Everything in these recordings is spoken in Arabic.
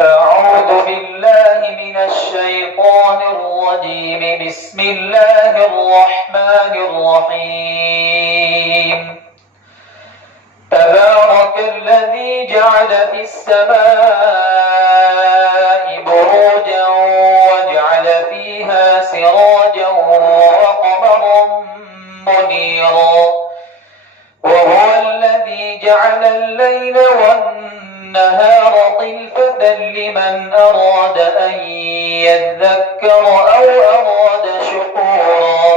أعوذ بالله من الشيطان الرجيم. بسم الله الرحمن الرحيم. تبارك الذي جعل في السماء بروجا وجعل فيها سراجا وقمرا منيرا، وهو الذي جعل الليل والنهار خلفة لمن أراد أن يذكر أو أراد شكورا.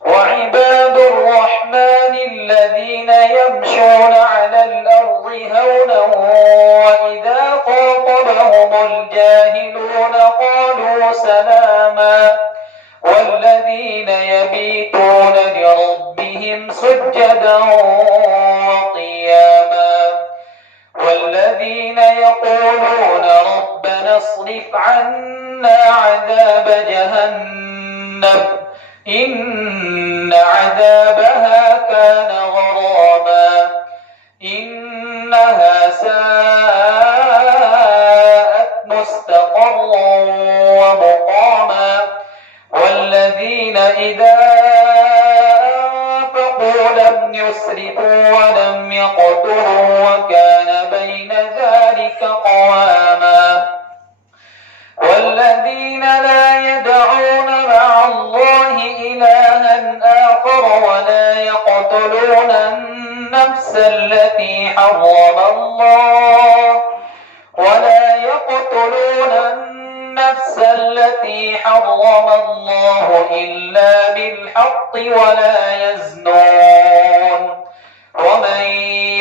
وعباد الرحمن الذين يمشون على الأرض هونا وإذا خاطبهم الجاهلون قالوا سلاما، والذين يبيتون لربهم سجدا وقياما، والذين يقولون ربنا اصرف عنا عذاب جهنم إن عذابها كان غراما إنها ساءت مستقرا ومقاما. والذين إذا أنفقوا لم يسرفوا ولم يقتروا وكان بين ذلك قواما. والذين لا يدعون مع الله إلها آخر ولا يقتلون النفس التي حرم الله إلا بالحق ولا يزنون، ومن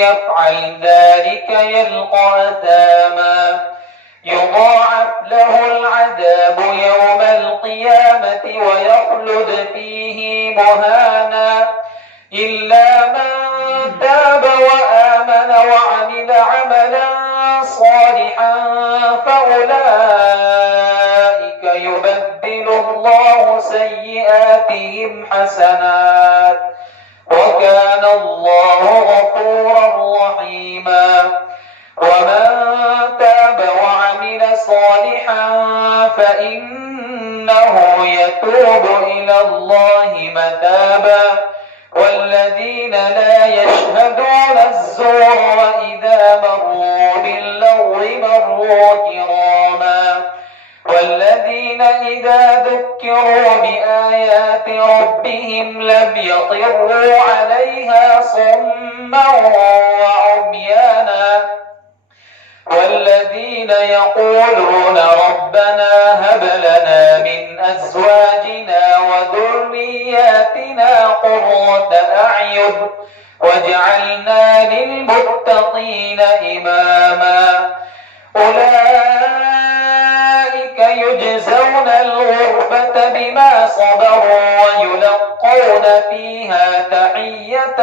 يفعل ذلك يلقى أثاما يضاعف له العذاب يوم القيامة ويخلد فيه مهانا إلا من تاب وآمن وعمل عملا صالحا فأولئك يبدل الله سيئاتهم حسنات وكان الله غفورا رحيما. ومن تاب وعمل صالحا فإنه يتوب إلى الله متابا. والذين لا يشهدون الزور وإذا مروا باللغو مروا كراما. والذين إذا ذكروا بآيات ربهم لم يخروا عليها صما وعميانا. والذين يقولون ربنا هب لنا من أزواجنا وذرياتنا قرة أعين واجعلنا للمتقين إماما. أولئك يجزون الغرفة بما صبروا ويلقون فيها تحية